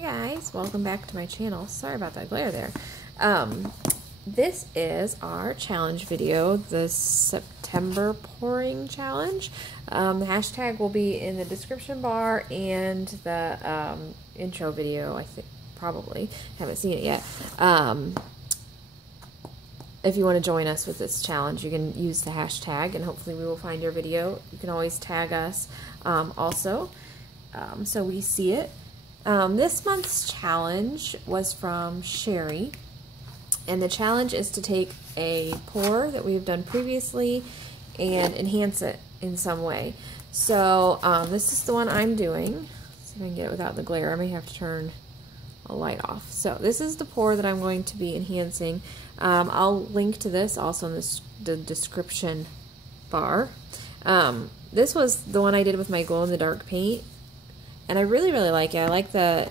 Hey guys, welcome back to my channel. Sorry about that glare there. This is our challenge video, the September pouring challenge. The hashtag will be in the description bar and the intro video, I think, probably. Haven't seen it yet. If you want to join us with this challenge, you can use the hashtag and hopefully we will find your video. You can always tag us also, so we see it. This month's challenge was from Sherry, and the challenge is to take a pour that we've done previously and enhance it in some way. So this is the one I'm doing. See if I can get it without the glare. I may have to turn a light off. So this is the pour that I'm going to be enhancing. I'll link to this also in the description bar. This was the one I did with my glow-in-the-dark paint. And I really like it. I like the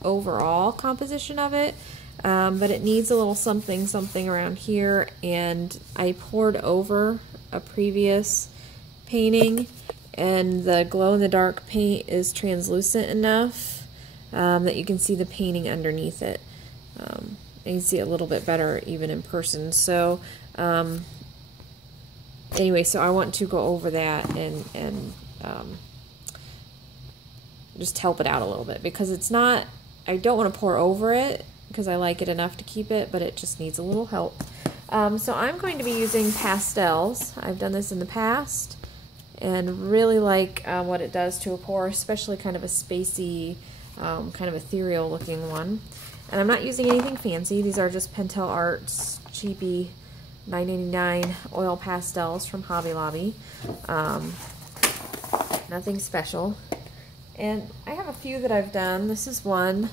overall composition of it, but it needs a little something around here, and I poured over a previous painting, and the glow-in-the-dark paint is translucent enough that you can see the painting underneath it. And you can see it a little bit better even in person. So anyway, so I want to go over that and just help it out a little bit, because it's not, I don't want to pour over it because I like it enough to keep it, but it just needs a little help. So I'm going to be using pastels. I've done this in the past and really like what it does to a pour, especially kind of a spacey, kind of ethereal looking one. And I'm not using anything fancy. These are just Pentel Arts cheapy $9.99 oil pastels from Hobby Lobby. Nothing special. And I have a few that I've done. This is one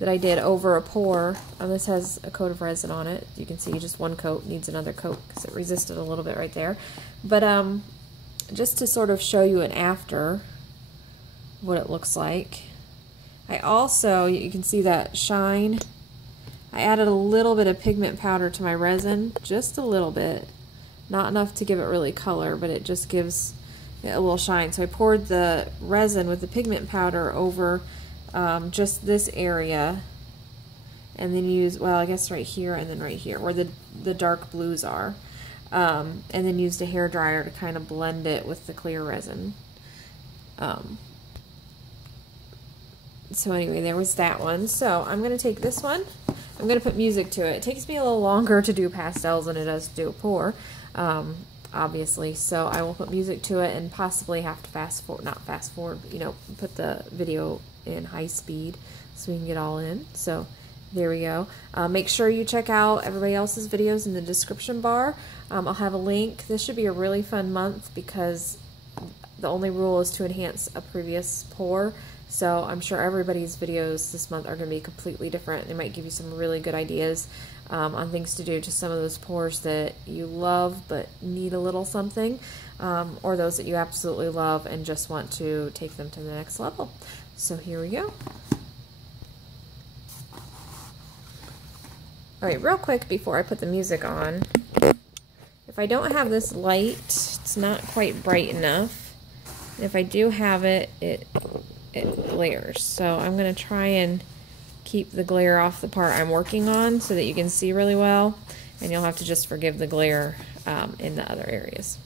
that I did over a pour. This has a coat of resin on it. You can see just one coat needs another coat because it resisted a little bit right there. But just to sort of show you an after, what it looks like. I also, you can see that shine. I added a little bit of pigment powder to my resin, just a little bit. Not enough to give it really color, but it just gives a little shine. So I poured the resin with the pigment powder over just this area, and then used, well, I guess right here and then right here where the dark blues are, and then used a hair dryer to kind of blend it with the clear resin. So anyway, there was that one. So I'm going to take this one. I'm going to put music to it. It takes me a little longer to do pastels than it does to do a pour. Obviously, so I will put music to it and possibly have to not fast forward, but, you know, put the video in high speed so we can get all in. So there we go. Make sure you check out everybody else's videos in the description bar. I'll have a link. This should be a really fun month because the only rule is to enhance a previous pour. So I'm sure everybody's videos this month are going to be completely different. They might give you some really good ideas on things to do to some of those pours that you love but need a little something, or those that you absolutely love and just want to take them to the next level. So here we go. Alright, real quick before I put the music on, if I don't have this light, it's not quite bright enough. If I do have it, it glares. So I'm going to try and keep the glare off the part I'm working on so that you can see really well, and you'll have to just forgive the glare in the other areas.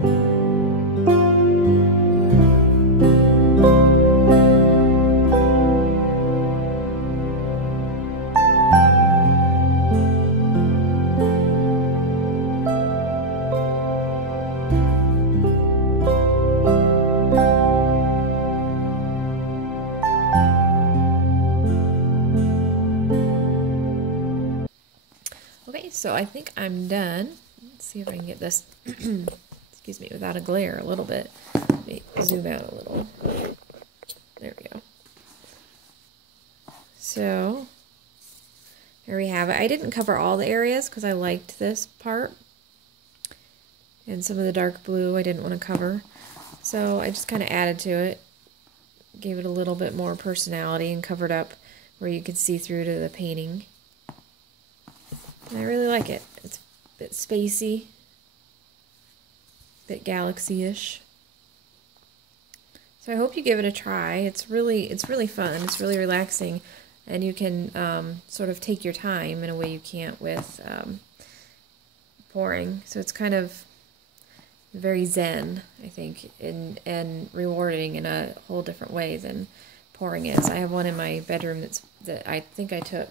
Okay, so I think I'm done. Let's see if I can get this, excuse me, without a glare a little bit. Let me zoom out a little. There we go. So, there we have it. I didn't cover all the areas because I liked this part. And some of the dark blue I didn't want to cover. So I just kind of added to it. Gave it a little bit more personality and covered up where you could see through to the painting. And I really like it. It's a bit spacey, a bit galaxy-ish. So I hope you give it a try. It's really fun. It's really relaxing, and you can sort of take your time in a way you can't with pouring. So it's kind of very zen, I think, and rewarding in a whole different way than pouring is. I have one in my bedroom that I think I took.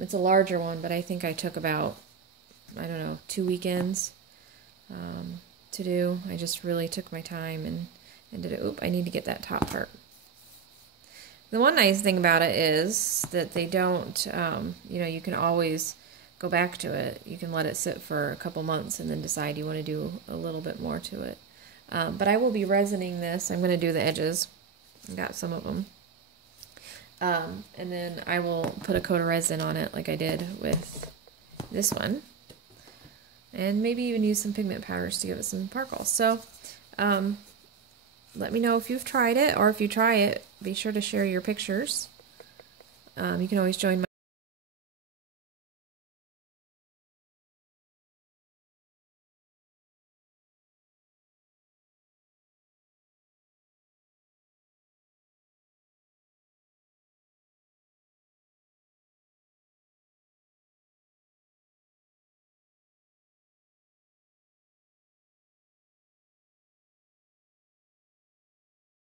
It's a larger one, but I think I took about, I don't know, 2 weekends to do. I just really took my time and did it. Oop, I need to get that top part. The one nice thing about it is that they don't, you know, you can always go back to it. You can let it sit for a couple months and then decide you want to do a little bit more to it. But I will be resining this. I'm going to do the edges. I got some of them. And then I will put a coat of resin on it like I did with this one. And maybe even use some pigment powders to give it some sparkle. So, let me know if you've tried it, or if you try it, be sure to share your pictures. You can always join